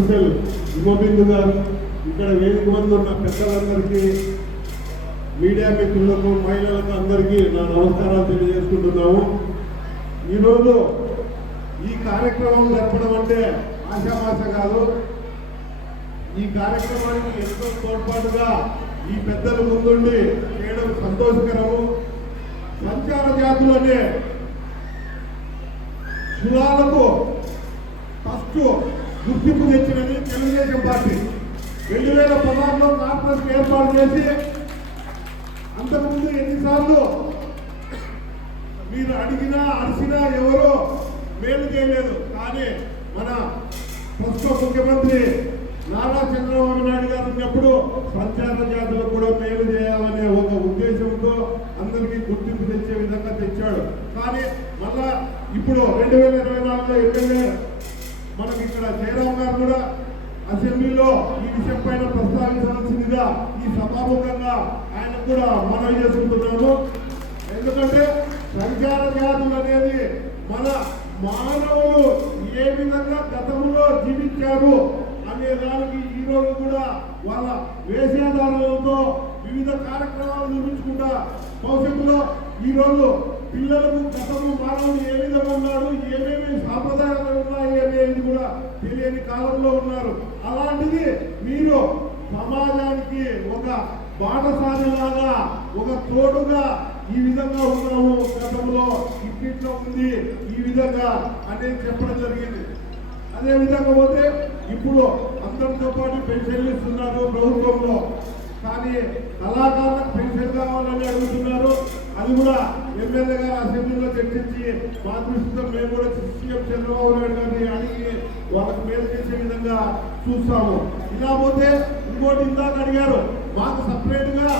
Pencil యువబిందు గారు, ఇక్కడ వేదిక మంది ఉన్న పెద్దలందరికీ, మీడియా మిత్రులకు, మహిళలకు అందరికీ నా నమస్కారాలు తెలియజేసుకుంటున్నాము. ఈరోజు ఈ కార్యక్రమం జరపడం అంటే ఆశామాష కాదు. ఈ కార్యక్రమానికి ఎంతో తోడ్పాటుగా ఈ పెద్దల ముందుండి చేయడం సంతోషకరము. సంచార జాతులనే కులాలకు ఫస్ట్ గుర్తింపు తెచ్చినది తెలుగుదేశం పార్టీ. 2016లో కార్పొరేషన్ ఏర్పాటు చేసి అంతకుముందు ఎన్నిసార్లు మీరు అడిగినా అరిసినా ఎవరో మేలు చేయలేదు. కానీ మన ప్రస్తుత ముఖ్యమంత్రి నారా చంద్రబాబు నాయుడు గారు ఉన్నప్పుడు సంచార జాతులకు కూడా మేలు చేయాలనే ఒక ఉద్దేశంతో అందరికీ గుర్తింపు తెచ్చే విధంగా తెచ్చాడు. కానీ మళ్ళా ఇప్పుడు 2024లో ఎమ్మెల్యే మనకి ఇక్కడ జయరాం గారు కూడా అసెంబ్లీలో ఈ విషయం పైన ప్రస్తావించాల్సిందిగా ఈ సభాముఖంగా ఆయన కూడా మనవి చేసుకుంటున్నాము. ఎందుకంటే సంచార జాతులు అనేది మన మానవులు ఏ విధంగా గతంలో జీవించారు అనే దానికి ఈ రోజు కూడా వాళ్ళ వేషధారణలతో వివిధ కార్యక్రమాలు నిర్మించుకుంటా భవిష్యత్తులో ఈ రోజు పిల్లలకు గతము మానవుడు ఏ విధంగా ఉన్నాడు, ఏమేమి సాంప్రదాయాలు ఉన్నాయి అనేది కూడా తెలియని కాలంలో ఉన్నారు. అలాంటిది మీరు సమాజానికి ఒక బాటసారిలాగా, ఒక తోడుగా ఈ విధంగా ఉన్నాము, గతంలో ఇట్లా ఉంది ఈ విధంగా అనేది చెప్పడం జరిగింది. అదే విధంగా పోతే ఇప్పుడు అందరితో పాటు పెన్షన్లు ఇస్తున్నారు ప్రభుత్వంలో. కానీ కళాకారులకు పెన్షన్ కావాలని అడుగుతున్నారు. అది కూడా ఎమ్మెల్యే గారు అసెంబ్లీలో చర్చించి మా దృష్టితో మేము కూడా సీఎం చంద్రబాబు నాయుడు గారిని అడిగి వాళ్ళకు మేలు చేసే విధంగా చూస్తాము. ఇలా పోతే ఇంకోటి ఇందాక అడిగారు, మాకు సపరేట్ గా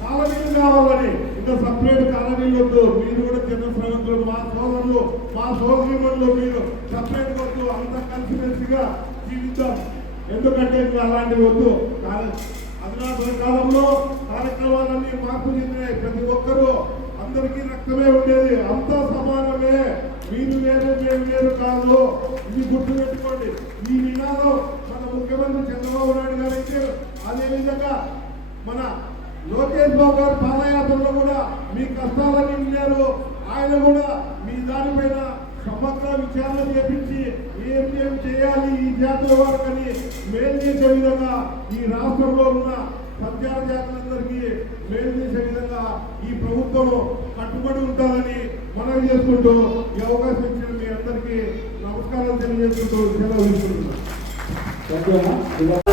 కాలనీలు కావాలని. ఇంకా సపరేట్ కాలనీలు వద్దు, మీరు కూడా చిన్న శ్రమంతులు, మా సోదరులు, మా సోదరులు, మీరు సపరేట్ వద్దు, అంతా కలిసిమెలిసిగా జీవిద్దాం. ఎందుకంటే ఇంకా అలాంటివి వద్దు. అధునాతన కాలంలో కార్యక్రమాలన్నీ మార్పు చెందినాయి. ప్రతి ఒక్కరూ అందరికీ రక్తమే ఉండేది, అంతా సమానమే, మీరు వేరు మేము వేరు కాదు. ఇది గుర్తుపెట్టుకోండి. ఈ నినాదం మన ముఖ్యమంత్రి చంద్రబాబు నాయుడు గారు అయితే, అదేవిధంగా మన లోకేష్ బాబు గారు పాదయాత్రలో కూడా మీ కష్టాలన్నీ విన్నారు. ఆయన కూడా మీ దానిపైన సమగ్ర విచారణ చేపించి ఏం చేయాలి ఈ జాతుల వారికని మేలు చేసే విధంగా ఈ రాష్ట్రంలో ఉన్న సంచార జాతులందరికీ మేలు చేసే విధంగా ఈ ప్రభుత్వం కట్టుబడి ఉండాలని మనవి చేసుకుంటూ ఈ అవకాశం ఇచ్చిన మీ అందరికీ నమస్కారాలు తెలియజేసుకుంటూ సెలవు తీసుకుంటున్నాను.